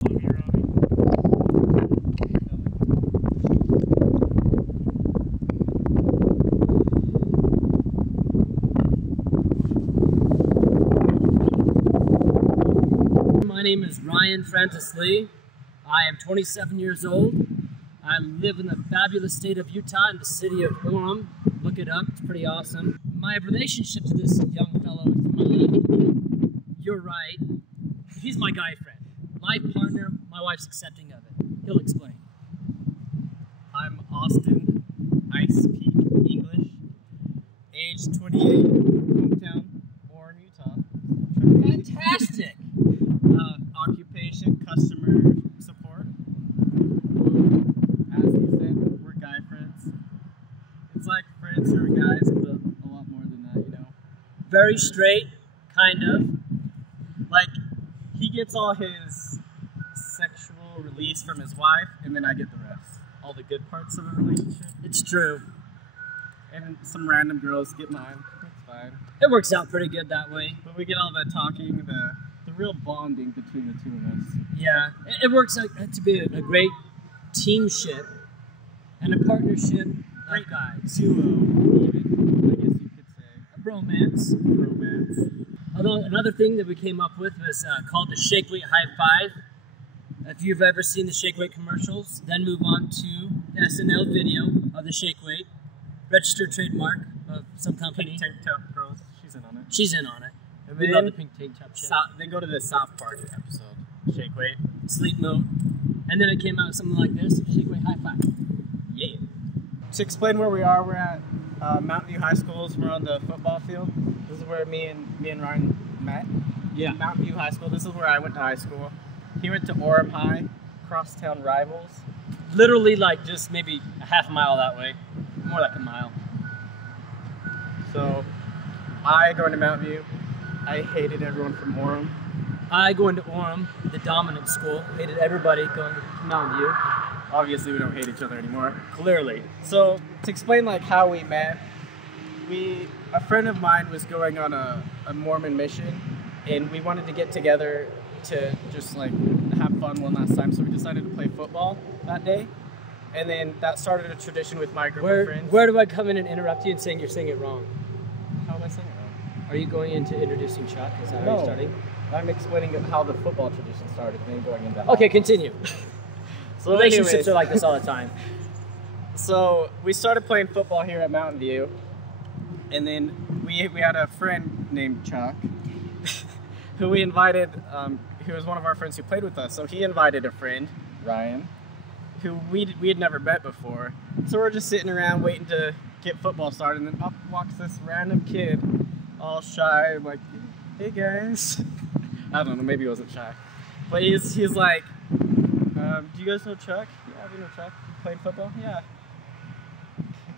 My name is Ryan Francis Lee. I am 27 years old. I live in the fabulous state of Utah in the city of Orem. Look it up, it's pretty awesome. My relationship to this young fellow to my left, you're right, he's my guy friend. Life partner, my wife's accepting of it. He'll explain. I'm Austin, I speak English, age 28, hometown, Orem, Utah. Fantastic! Occupation, customer support. As he said, we're guy friends. It's like friends who are guys, but a lot more than that, you know. Very straight, kind of. Like, he gets all his sexual release from his wife, and then I get the rest. All the good parts of a relationship. It's true. And some random girls get mine. That's fine. It works out pretty good that way. But we get all the talking, the real bonding between the two of us. Yeah, it works out to be a great teamship and a partnership of guys. Duo, even, I guess you could say. A bromance. Romance. Although another thing that we came up with was called the Shake Weight High Five. If you've ever seen the Shake Weight commercials, then move on to the SNL video of the Shake Weight, registered trademark of some company. Pink tank top girls, she's in on it. She's in on it. And We love the pink tank top shit. Then go to the South Park episode, Shake Weight. Sleep mode. And then it came out something like this, Shake Weight High Five. Yeah. To explain where we are, we're at Mountain View High Schools. We're on the football field. This is where me and Ryan met. Yeah. Mountain View High School. This is where I went to high school. He went to Orem High, crosstown rivals. Literally like just maybe a half mile that way. More like a mile. So, I going to Mountain View. I hated everyone from Orem. I going to Orem, the dominant school. Hated everybody going to Mountain View. Obviously, we don't hate each other anymore. Clearly. So, to explain like how we met, a friend of mine was going on a Mormon mission, and we wanted to get together to just like have fun one last time. So we decided to play football that day, and then that started a tradition with my group of friends. Where do I come in and interrupt you and saying you're saying it wrong? How am I saying it wrong? Are you going into introducing Chuck? Is that how No. you're starting? I'm explaining how the football tradition started, and then going into that. Okay, continue. So Relationships anyways, are like this all the time. So we started playing football here at Mountain View, and then we had a friend named Chuck, who we invited. Who was one of our friends who played with us. So he invited a friend, Ryan, who we had never met before. So we're just sitting around waiting to get football started, and then up walks this random kid, all shy, like, "Hey guys." I don't know, maybe he wasn't shy, but he's like, "Do you guys know Chuck?" "Yeah, we know Chuck. Playing football?" "Yeah."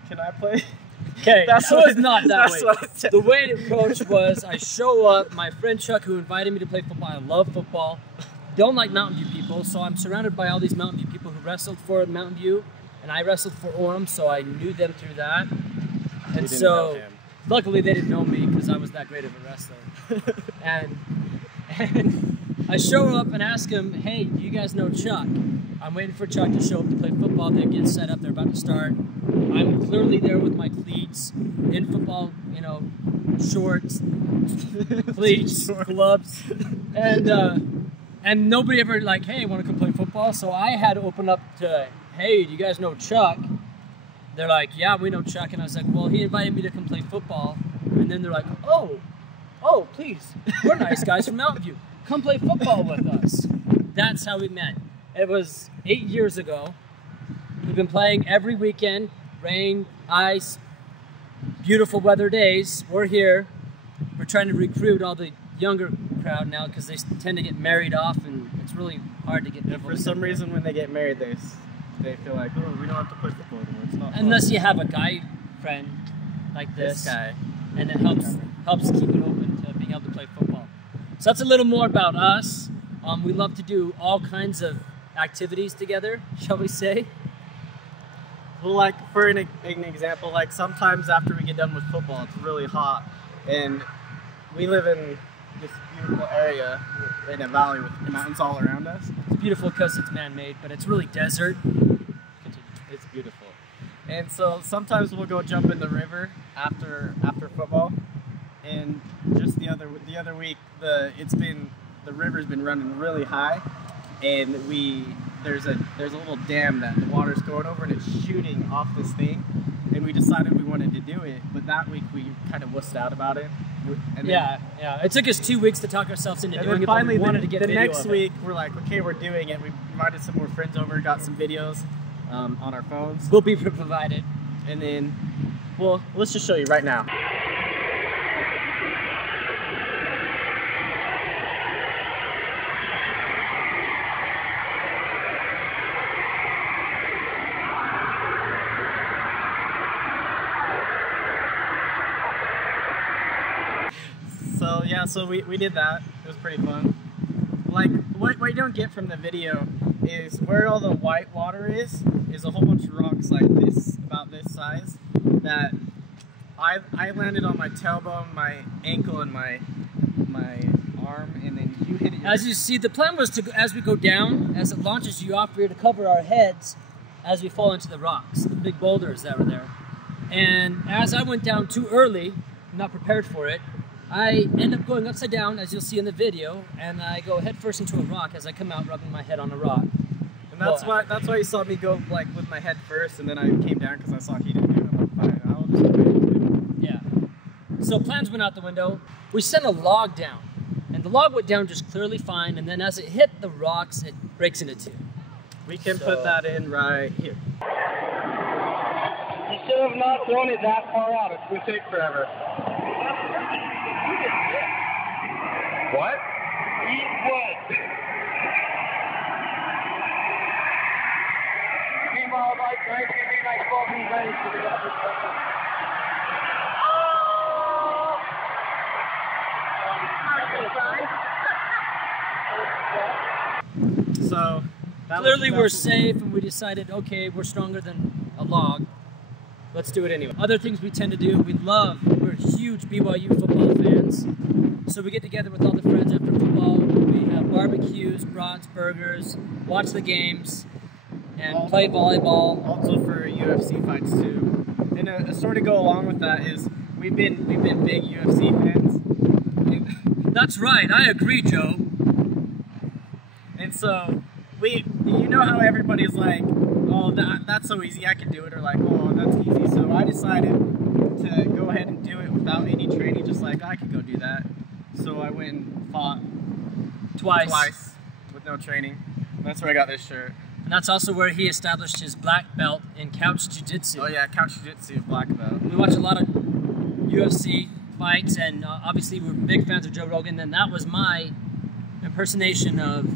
"Can I play?" Okay, That's that what- was not that that's way. what it said. The way it approached was I show up, my friend Chuck, who invited me to play football, I love football, don't like Mountain View people, so I'm surrounded by all these Mountain View people who wrestled for Mountain View, and I wrestled for Orem, so I knew them through that. And didn't so, know him. luckily they didn't know me because I was that great of a wrestler. and I show up and ask him, "Hey, do you guys know Chuck?" I'm waiting for Chuck to show up to play football. They get set up, they're about to start. I'm clearly there with my cleats, in football, you know, shorts, cleats, gloves, and nobody ever like, "Hey, want to come play football?" So I had to open up to, "Hey, do you guys know Chuck?" They're like, "Yeah, we know Chuck," and I was like, "Well, he invited me to come play football," and then they're like, "Oh, please, we're nice guys from Mountain View. Come play football with us." That's how we met. It was 8 years ago. We've been playing every weekend, rain, ice, beautiful weather days. We're here. We're trying to recruit all the younger crowd now because they tend to get married off, and it's really hard to get people. For some reason, when they get married, they feel like, "Oh, we don't have to play football anymore. It's not fun." Unless you have a guy friend like this guy, and it helps keep it open to being able to play football. So that's a little more about us. We love to do all kinds of activities together, shall we say? Well, like for an example, like sometimes after we get done with football, it's really hot, and we live in this beautiful area in a valley with mountains all around us. It's beautiful because it's man-made, but it's really desert. It's beautiful. And so sometimes we'll go jump in the river after football. And just the other week, the river's been running really high, and there's a little dam that the water's going over, and it's shooting off this thing. And we decided we wanted to do it, but that week we kind of wussed out about it. And yeah. It took us 2 weeks to talk ourselves into doing it. Finally, but we wanted to get the video next of it. week we're like, okay, we're doing it. We invited some more friends over, got some videos on our phones. Will be provided. And then, well, let's just show you right now. So yeah, so we did that. It was pretty fun. Like, what you don't get from the video is where all the white water is a whole bunch of rocks like this, about this size, that I landed on my tailbone, my ankle, and my arm, and then you hit it. As you see, the plan was to, as we go down, as it launches you off, we're to cover our heads as we fall into the rocks, the big boulders that were there. And as I went down too early, not prepared for it, I end up going upside down, as you'll see in the video, and I go head first into a rock as I come out rubbing my head on a rock. And that's why you saw me go like with my head first, and then I came down because I saw he didn't do it. I'm like, fine, I'll just go ahead and do it. Yeah. So plans went out the window. We sent a log down, and the log went down just clearly fine, and then as it hit the rocks, it breaks into two. We can put that in right here. You should have not thrown it that far out. It's going to take forever. What? Eat what? Meanwhile, like, right, give me like 12 minutes to get up So clearly we're safe, and we decided, okay, we're stronger than a log. Let's do it anyway. Other things we tend to do, we're huge BYU football fans. So we get together with all the friends after football. We have barbecues, brats, burgers, watch the games, and play volleyball. Also for UFC fights too. And a story to go along with that is we've been big UFC fans. That's right, I agree, Joe. And so you know how everybody's like, oh, that's so easy, I can do it, or like, oh, that's easy. So I decided to go ahead and do it without any training, just like I could go do that. So I went and fought twice with no training. And that's where I got this shirt. And that's also where he established his black belt in couch jiu-jitsu. Oh yeah, couch jiu-jitsu, black belt. We watch a lot of UFC fights, and obviously we're big fans of Joe Rogan, and that was my impersonation of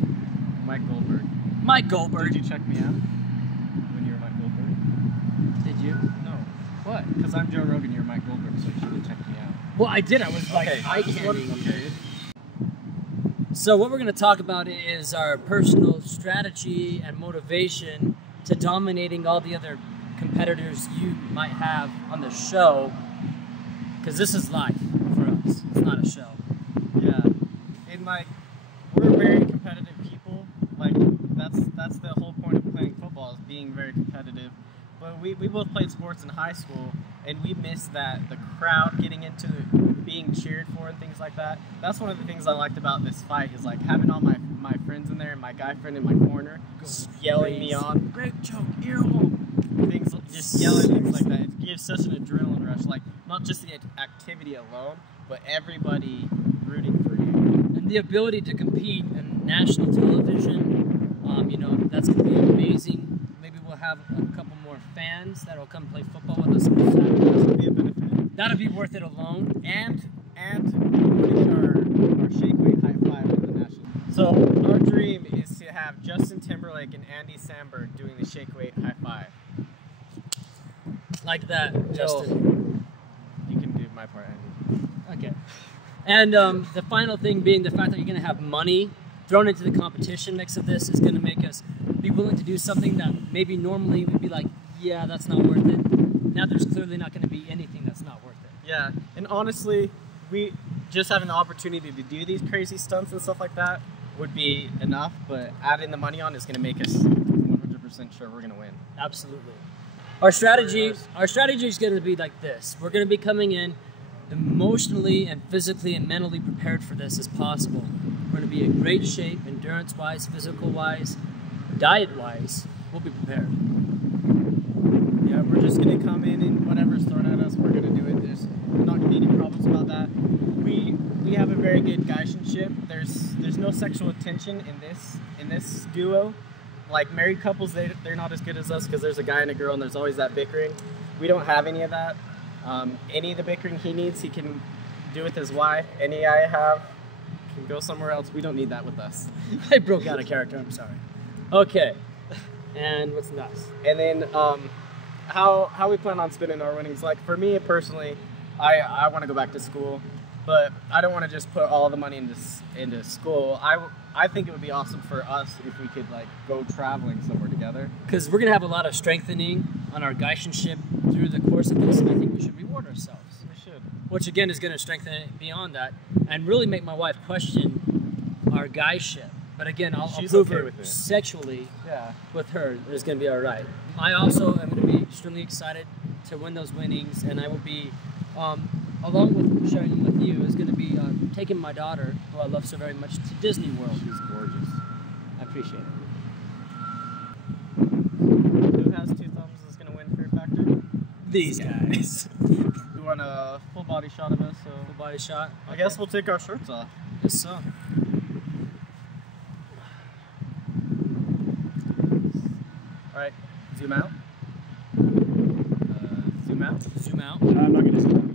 Mike Goldberg. Mike Goldberg. Did you check me out when you were Mike Goldberg? Did you? No. What? Because I'm Joe Rogan, you're Mike Goldberg, so you should have checked me out. Well, I did. I was like eye-candy. Okay. So what we're going to talk about is our personal strategy and motivation to dominating all the other competitors you might have on the show, because this is life for us. It's not a show. Yeah. And like, we're very competitive people. Like, that's the whole point of playing football, is being very competitive. But we both played sports in high school, and we missed the crowd getting into being cheered for and things like that. That's one of the things I liked about this fight, is like having all my friends in there and my guy friend in my corner yelling me on, great choke, earhole, things, just yelling things like that. It gives such an adrenaline rush, like not just the activity alone, but everybody rooting for you. And the ability to compete in national television, you know, that's going to be amazing. Maybe we'll have a couple more fans that will come play football with us on Saturday. That's gonna be a benefit. That'll be worth it alone. And we're gonna get our shake weight high five in the national. So our dream is to have Justin Timberlake and Andy Samberg doing the shake weight high five. Like that, Justin. You can do my part, Andy. Okay. And the final thing being the fact that you're going to have money thrown into the competition mix of this is going to make us be willing to do something that maybe normally we'd be like, yeah, that's not worth it. Now there's clearly not going to be anything that's not worth it. Yeah, and honestly, we just having the opportunity to do these crazy stunts and stuff like that, would be enough, but adding the money on is going to make us 100% sure we're going to win. Absolutely. Our strategy is going to be like this. We're going to be coming in emotionally and physically and mentally prepared for this as possible. We're going to be in great shape, endurance-wise, physical-wise, diet-wise. We'll be prepared. Yeah, we're just going to come in and whatever's thrown at us, we're going to do it. There's not going to be any problems about that. We have a very good guyship. There's no sexual tension in this duo. Like married couples, they're not as good as us because there's a guy and a girl and there's always that bickering. We don't have any of that. Any of the bickering he needs, he can do with his wife. Any I have can go somewhere else. We don't need that with us. I broke out of character, I'm sorry. Okay, and what's next? And then how we plan on spending our winnings. Like for me personally, I want to go back to school, but I don't want to just put all the money into school. I think it would be awesome for us if we could like go traveling somewhere together. Because we're going to have a lot of strengthening on our guyship through the course of this, and I think we should reward ourselves. We should. Which again is going to strengthen it beyond that, and really make my wife question our guyship. But again, I'll prove okay her with it. sexually Yeah. with her. It's going to be all right. I also am going to be extremely excited to win those winnings, and I will be, along with sharing them with you, is going to be taking my daughter, who I love so very much, to Disney World. She's gorgeous. I appreciate it. Who has 2 thumbs is going to win Fear Factor? These guys. We want a full body shot of us, so Full body shot. I guess we'll take our shirts off. Yes, so. Alright, zoom out. Zoom out. Zoom out. I'm not going to zoom out.